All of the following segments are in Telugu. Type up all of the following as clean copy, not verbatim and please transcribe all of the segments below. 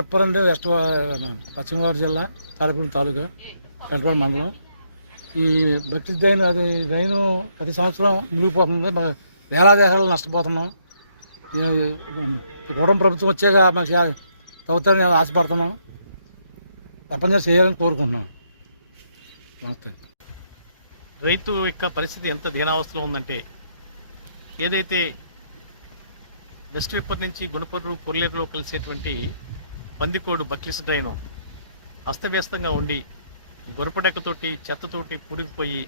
చెప్పారంటే పశ్చిమ గోదావరి జిల్లా తాడేపల్లి తాలూకా వెంటపాడు మండలం. ఈ భక్తి డ్రైన్ అది డ్రైన్ ప్రతి సంవత్సరం మునిగిపోతుంది. వేలాది ఎకరాలు నష్టపోతున్నాం. కూటమి ప్రభుత్వం వచ్చాక మాకు తవ్వుతారని ఆశపడుతున్నాం. తప్పనిసరి చేయాలని కోరుకుంటున్నాం. నమస్తే. రైతు యొక్క పరిస్థితి ఎంత దీనావస్థలో ఉందంటే, ఏదైతే వెస్ట్ విప్పర్ నుంచి గుణపర్రు కొల్లేరులో కలిసేటువంటి పందికోడు బక్లిస్ డ్రైన్ అస్తవ్యస్తంగా ఉండి గొరపడెక్కతోటి చెత్తతోటి పురిగిపోయి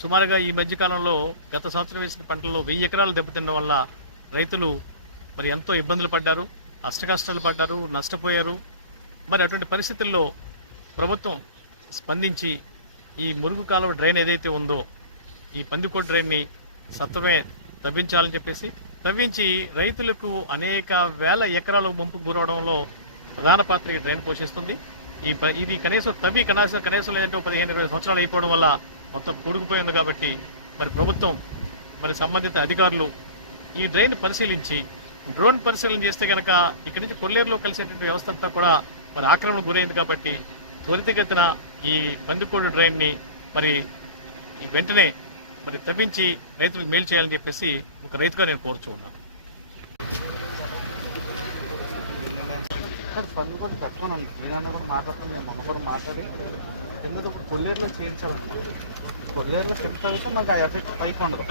సుమారుగా ఈ మధ్యకాలంలో గత సంవత్సరం వేసిన పంటల్లో 1000 ఎకరాలు దెబ్బతినడం వల్ల రైతులు మరి ఎంతో ఇబ్బందులు పడ్డారు, అష్టకష్టాలు పడ్డారు, నష్టపోయారు. మరి అటువంటి పరిస్థితుల్లో ప్రభుత్వం స్పందించి ఈ మురుగు కాలువ డ్రైన్ ఏదైతే ఉందో ఈ పందికోడు డ్రైన్ని సత్వమే తవ్వించాలని చెప్పేసి తవ్వించి రైతులకు అనేక వేల ఎకరాలు ముంపు గురవడంలో ప్రధాన పాత్ర ఈ డ్రైన్ పోషిస్తుంది. ఇది కనీసం కనీసం లేదంటే 15-20 సంవత్సరాలు అయిపోవడం వల్ల మొత్తం కూడుకుపోయింది. కాబట్టి మరి ప్రభుత్వం మరి సంబంధిత అధికారులు ఈ డ్రైన్ పరిశీలించి డ్రోన్ పరిశీలన చేస్తే కనుక ఇక్కడి నుంచి కొల్లేరులో కలిసేటువంటి వ్యవస్థ అంతా కూడా మరి ఆక్రమణ గురైంది. కాబట్టి త్వరితగతిన ఈ పందికోడు డ్రైన్ని మరి వెంటనే మరి తవ్వించి రైతులకు మేలు చేయాలని చెప్పేసి ఒక రైతుగా నేను కోరుచూ ఉన్నాను. పండుగ పెట్టుకోనండి. మీరన్నా కూడా మాట్లాడుతాను, నేను మొన్న కూడా మాట్లాడి కింద ఇప్పుడు కొల్లేరులో చేర్చాలి. కొల్లేరులో కింద అయితే మాకు ఆ ఎఫెక్ట్ పైకి ఉండదు.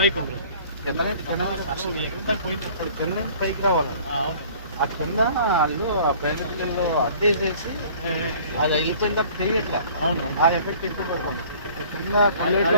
కింద నుంచి పైకి రావాలి. ఆ కింద వాళ్ళు ఆ ప్రైవేట్ బిల్లు అడ్డేసేసి అది వెళ్ళిపోయిన తర్వాత తెలియట్లే ఆ ఎఫెక్ట్ ఎక్కువ పడుతుంది. కింద కొల్లేరులో